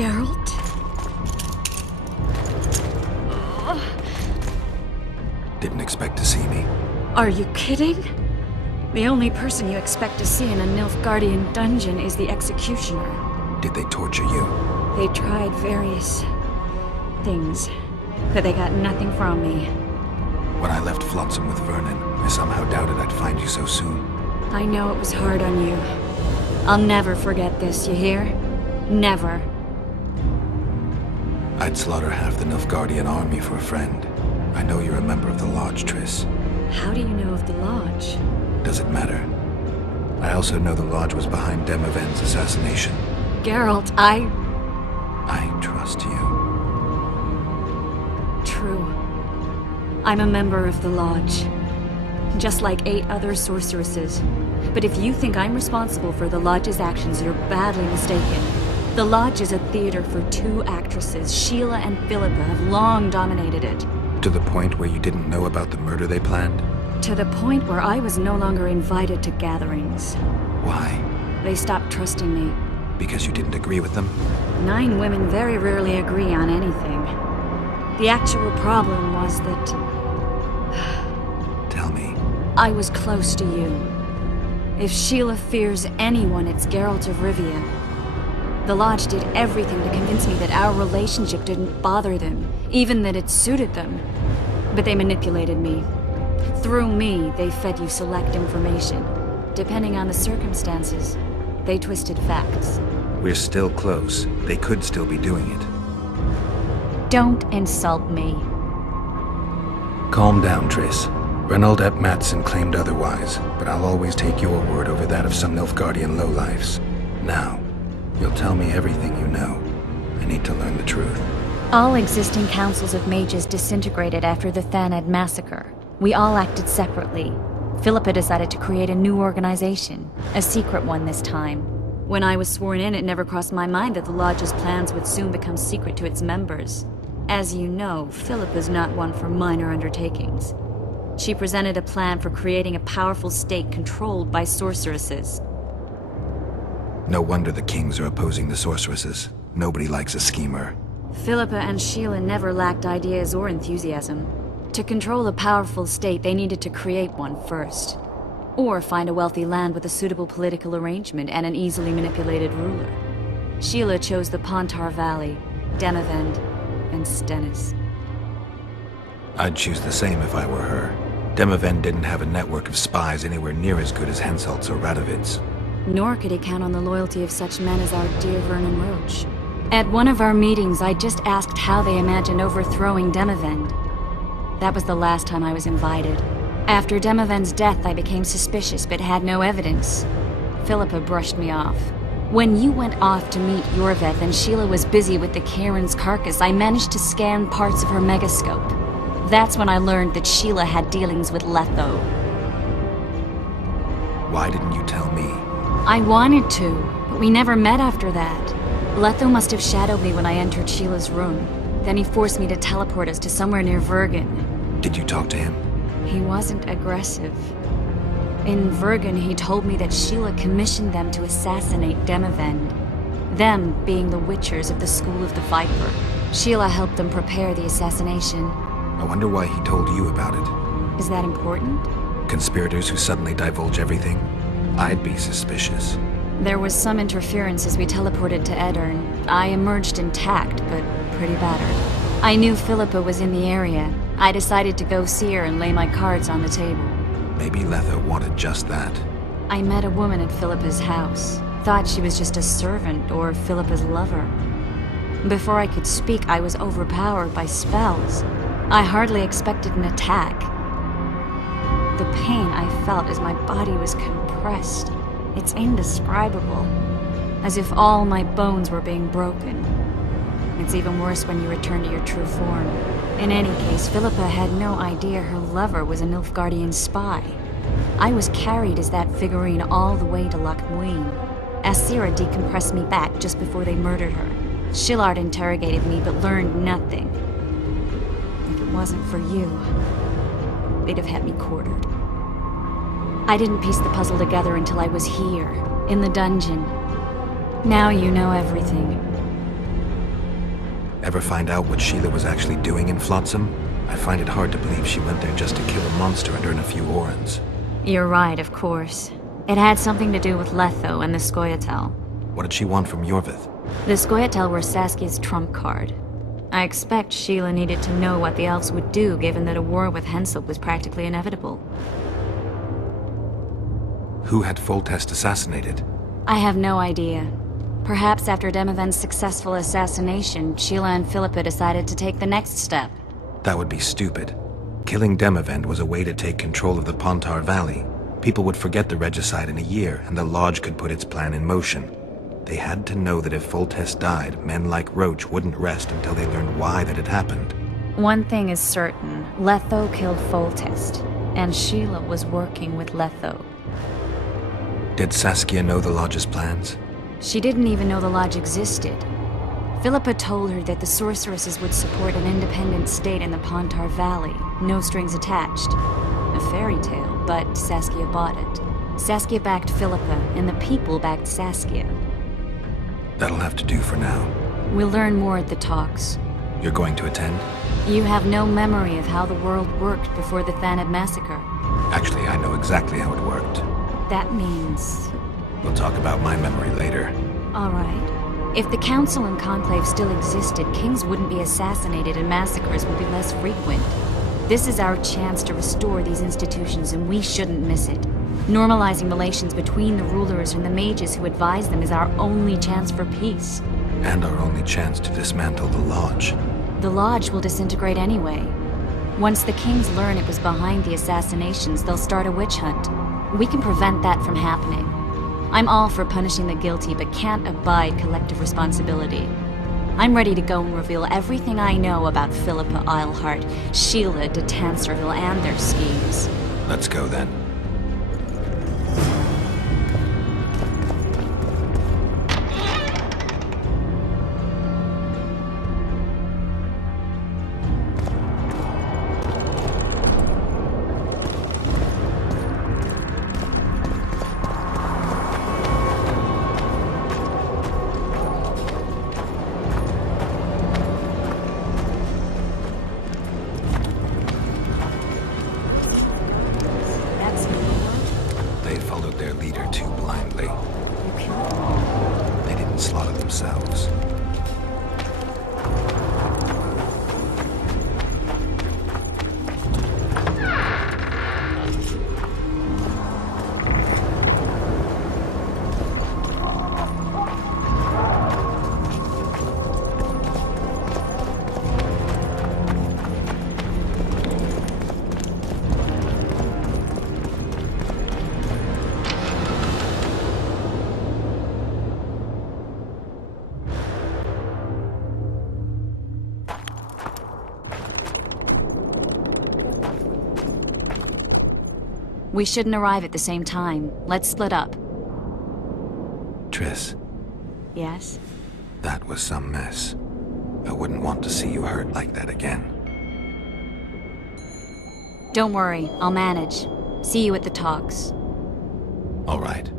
Geralt? Didn't expect to see me. Are you kidding? The only person you expect to see in a Nilfgaardian dungeon is the executioner. Did they torture you? They tried various things, but they got nothing from me. When I left Flotsam with Vernon, I somehow doubted I'd find you so soon. I know it was hard on you. I'll never forget this, you hear? Never. I'd slaughter half the Nilfgaardian army for a friend. I know you're a member of the Lodge, Triss. How do you know of the Lodge? Does it matter? I also know the Lodge was behind Demavend's assassination. Geralt, I trust you. True. I'm a member of the Lodge. Just like 8 other sorceresses. But if you think I'm responsible for the Lodge's actions, you're badly mistaken. The Lodge is a theater for 2 actresses. Sheila and Philippa have long dominated it. To the point where you didn't know about the murder they planned? To the point where I was no longer invited to gatherings. Why? They stopped trusting me. Because you didn't agree with them? 9 women very rarely agree on anything. The actual problem was that... Tell me. I was close to you. If Sheila fears anyone, it's Geralt of Rivia. The Lodge did everything to convince me that our relationship didn't bother them, even that it suited them. But they manipulated me. Through me, they fed you select information. Depending on the circumstances, they twisted facts. We're still close. They could still be doing it. Don't insult me. Calm down, Triss. Reynold ep Matson claimed otherwise, but I'll always take your word over that of some Nilfgaardian lowlifes. Now, you'll tell me everything you know. I need to learn the truth. All existing councils of mages disintegrated after the Thanad massacre. We all acted separately. Philippa decided to create a new organization, a secret one this time. When I was sworn in, it never crossed my mind that the Lodge's plans would soon become secret to its members. As you know, Philippa's not one for minor undertakings. She presented a plan for creating a powerful state controlled by sorceresses. No wonder the kings are opposing the sorceresses. Nobody likes a schemer. Philippa and Sheila never lacked ideas or enthusiasm. To control a powerful state, they needed to create one first. Or find a wealthy land with a suitable political arrangement and an easily manipulated ruler. Sheila chose the Pontar Valley, Demavend, and Stennis. I'd choose the same if I were her. Demavend didn't have a network of spies anywhere near as good as Henselt's or Radovid's. Nor could he count on the loyalty of such men as our dear Vernon Roche. At one of our meetings, I just asked how they imagined overthrowing Demavend. That was the last time I was invited. After Demavend's death, I became suspicious, but had no evidence. Philippa brushed me off. When you went off to meet Yorveth and Sheila was busy with the Karen's carcass, I managed to scan parts of her megascope. That's when I learned that Sheila had dealings with Letho. Why didn't you tell me? I wanted to, but we never met after that. Letho must have shadowed me when I entered Sheila's room. Then he forced me to teleport us to somewhere near Vergen. Did you talk to him? He wasn't aggressive. In Vergen, he told me that Sheila commissioned them to assassinate Demavend. Them being the Witchers of the School of the Viper. Sheila helped them prepare the assassination. I wonder why he told you about it. Is that important? Conspirators who suddenly divulge everything? I'd be suspicious. There was some interference as we teleported to Edirn. I emerged intact, but pretty battered. I knew Philippa was in the area. I decided to go see her and lay my cards on the table. Maybe Letho wanted just that. I met a woman at Philippa's house. Thought she was just a servant or Philippa's lover. Before I could speak, I was overpowered by spells. I hardly expected an attack. The pain I felt as my body was compressed. It's indescribable. As if all my bones were being broken. It's even worse when you return to your true form. In any case, Philippa had no idea her lover was a Nilfgaardian spy. I was carried as that figurine all the way to Loch Muin. Asira decompressed me back just before they murdered her. Shillard interrogated me but learned nothing. If it wasn't for you, they'd have had me quartered. I didn't piece the puzzle together until I was here, in the dungeon. Now you know everything. Ever find out what Sheila was actually doing in Flotsam? I find it hard to believe she went there just to kill a monster and earn a few orans. You're right, of course. It had something to do with Letho and the Scoia'tael. What did she want from Yorvith? The Scoia'tael were Saskia's trump card. I expect Sheila needed to know what the elves would do, given that a war with Hensel was practically inevitable. Who had Foltest assassinated? I have no idea. Perhaps after Demavend's successful assassination, Sheila and Philippa decided to take the next step. That would be stupid. Killing Demavend was a way to take control of the Pontar Valley. People would forget the regicide in a year, and the Lodge could put its plan in motion. They had to know that if Foltest died, men like Roach wouldn't rest until they learned why that had happened. One thing is certain. Letho killed Foltest, and Sheila was working with Letho. Did Saskia know the Lodge's plans? She didn't even know the Lodge existed. Philippa told her that the sorceresses would support an independent state in the Pontar Valley, no strings attached. A fairy tale, but Saskia bought it. Saskia backed Philippa, and the people backed Saskia. That'll have to do for now. We'll learn more at the talks. You're going to attend? You have no memory of how the world worked before the Thanid massacre. Actually, I know exactly how it worked. That means... We'll talk about my memory later. All right. If the Council and Conclave still existed, kings wouldn't be assassinated and massacres would be less frequent. This is our chance to restore these institutions, and we shouldn't miss it. Normalizing relations between the rulers and the mages who advise them is our only chance for peace. And our only chance to dismantle the Lodge. The Lodge will disintegrate anyway. Once the kings learn it was behind the assassinations, they'll start a witch hunt. We can prevent that from happening. I'm all for punishing the guilty, but can't abide collective responsibility. I'm ready to go and reveal everything I know about Philippa Eilhart, Sheila de Tanserville, and their schemes. Let's go then. They followed their leader too blindly. You killed them. They didn't slaughter themselves. We shouldn't arrive at the same time. Let's split up. Triss, Yes? that was some mess. I wouldn't want to see you hurt like that again. Don't worry, I'll manage. See you at the talks. All right.